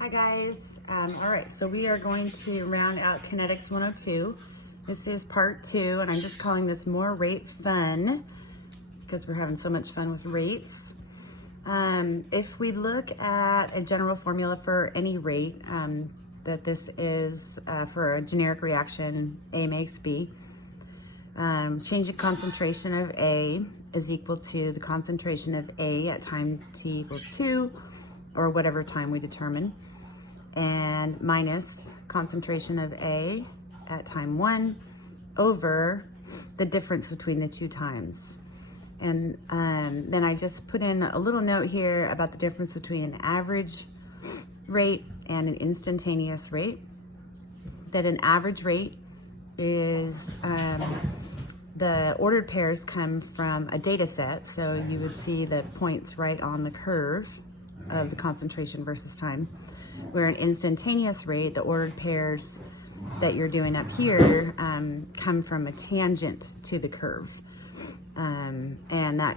Hi guys. All right, so we are going to round out Kinetics 102. This is part 2, and I'm just calling this more rate fun because we're having so much fun with rates. If we look at a general formula for any rate, that this is for a generic reaction, A makes B. Change in concentration of A is equal to the concentration of A at time t equals 2, or whatever time we determine, and minus concentration of A at time 1 over the difference between the two times. And then I just put in a little note here about the difference between an average rate and an instantaneous rate. That an average rate is the ordered pairs come from a data set, so you would see the points right on the curve of the concentration versus time, where an instantaneous rate, the ordered pairs that you're doing up here come from a tangent to the curve, and that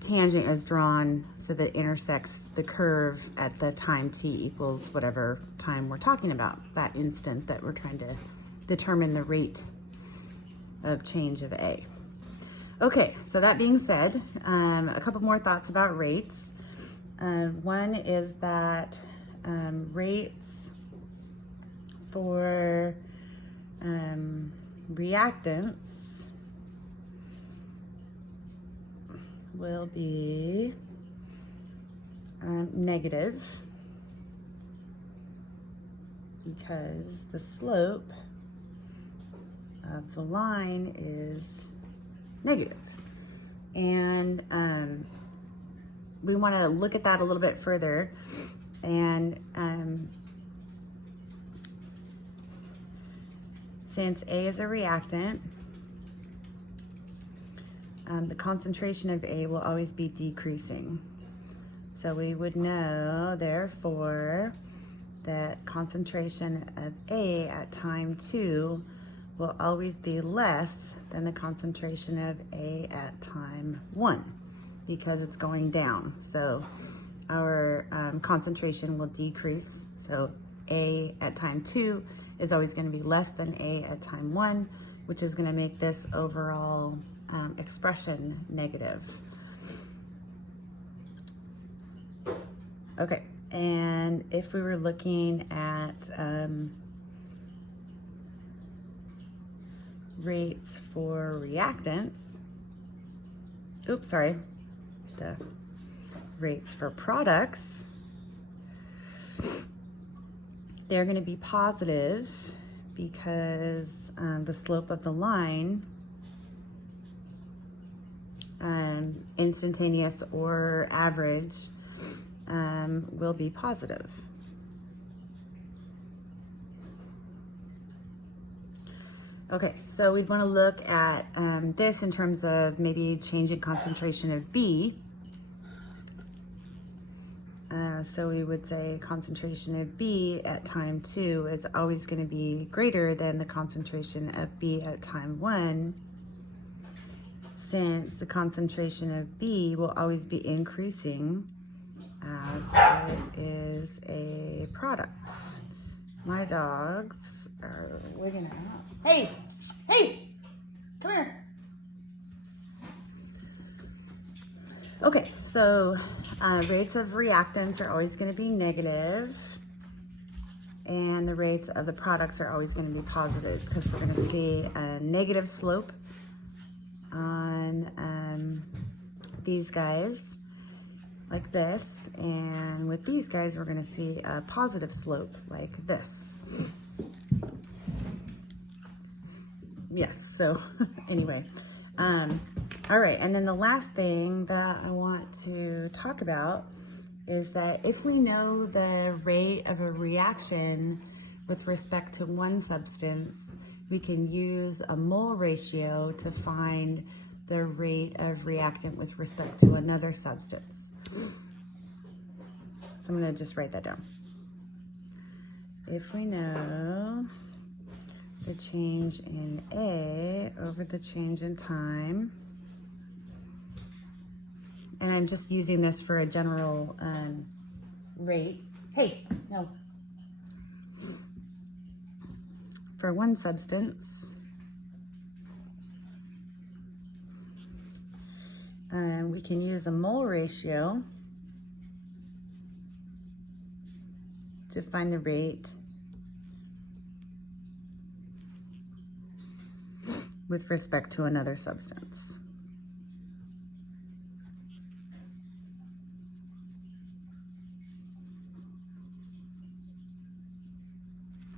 tangent is drawn so that it intersects the curve at the time t equals whatever time we're talking about, that instant that we're trying to determine the rate of change of A. Okay, so that being said, a couple more thoughts about rates. One is that rates for reactants will be negative because the slope of the line is negative. And we want to look at that a little bit further, and since A is a reactant, the concentration of A will always be decreasing. So we would know, therefore, that concentration of A at time 2 will always be less than the concentration of A at time 1, because it's going down. So our concentration will decrease. So A at time 2 is always going to be less than A at time 1, which is going to make this overall expression negative. Okay, and if we were looking at rates for reactants, the rates for products, they're going to be positive because the slope of the line, instantaneous or average, will be positive. Okay, so we'd want to look at this in terms of maybe changing concentration of B. So we would say concentration of B at time 2 is always going to be greater than the concentration of B at time 1, since the concentration of B will always be increasing as it is a product. My dogs are wigging out. Hey, come here. Okay, so rates of reactants are always going to be negative, and the rates of the products are always going to be positive, because we're going to see a negative slope on these guys like this, and with these guys we're going to see a positive slope like this. Yes, so anyway, all right, and then the last thing that I want to talk about is that if we know the rate of a reaction with respect to one substance, we can use a mole ratio to find the rate of reactant with respect to another substance. So I'm going to just write that down. If we know the change in A over the change in time, and I'm just using this for a general rate. Hey, no, for one substance. We can use a mole ratio to find the rate with respect to another substance.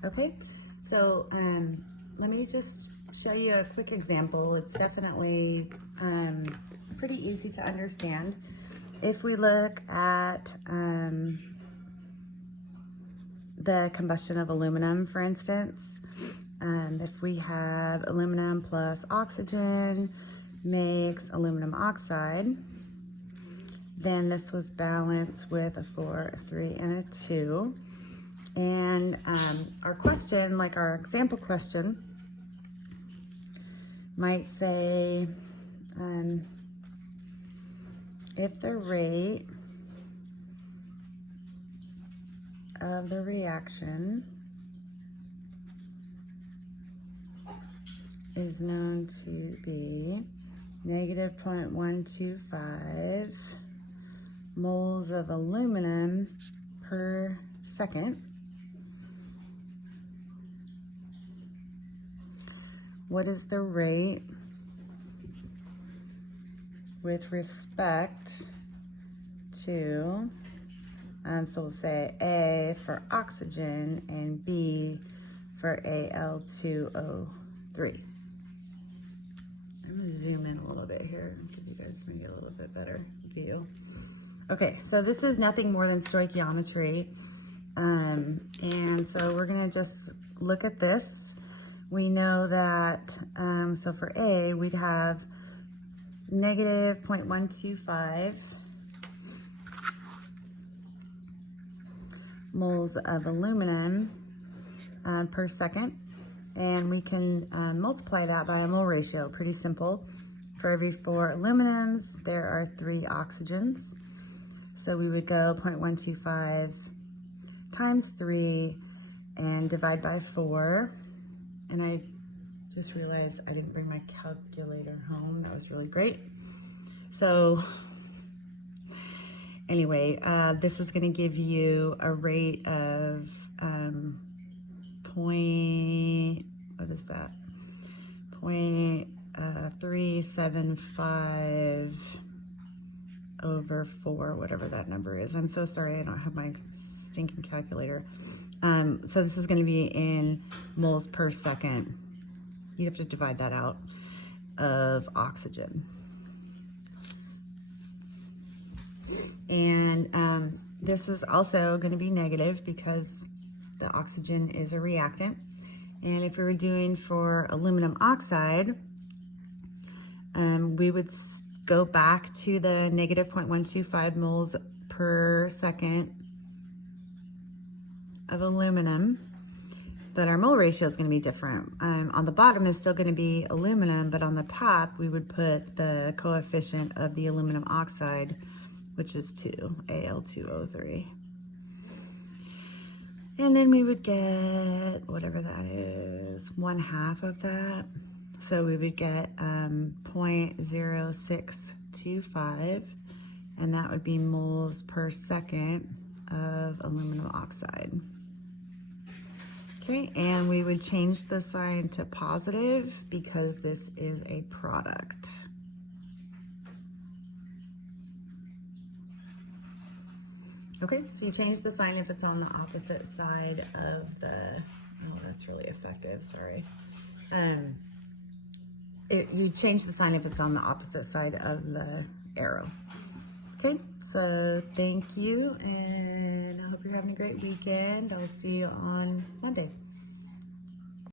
Okay, so let me just show you a quick example. It's definitely pretty easy to understand. If we look at the combustion of aluminum, for instance, if we have aluminum plus oxygen makes aluminum oxide, then this was balanced with a 4, a 3, and a 2. And our question, like our example question, might say, if the rate of the reaction is known to be negative 0.125 moles of aluminum per second, what is the rate with respect to, so we'll say A for oxygen and B for Al2O3. I'm gonna zoom in a little bit here and give you guys maybe a little bit better view. Okay, so this is nothing more than stoichiometry. And so we're gonna just look at this. We know that, so for A, we'd have negative 0.125 moles of aluminum per second. And we can multiply that by a mole ratio, pretty simple. For every 4 aluminums, there are 3 oxygens. So we would go 0.125 times 3 and divide by 4. And I just realized I didn't bring my calculator home. That was really great. So anyway, this is gonna give you a rate of what is that? 0.375 over 4, whatever that number is. I'm so sorry, I don't have my stinking calculator. So this is going to be in moles per second. You have to divide that out of oxygen. And this is also going to be negative because the oxygen is a reactant. And if we were doing for aluminum oxide, we would go back to the negative 0.125 moles per second of aluminum, but our mole ratio is going to be different. On the bottom is still going to be aluminum, but on the top we would put the coefficient of the aluminum oxide, which is 2, Al2O3. And then we would get whatever that is, 1/2 of that. So we would get 0.0625, and that would be moles per second of aluminum oxide. Okay, and we would change the sign to positive because this is a product. Okay, so you change the sign if it's on the opposite side of the, oh, that's really effective, sorry. You change the sign if it's on the opposite side of the arrow. Okay, so thank you, and I hope you're having a great weekend. I'll see you on Monday.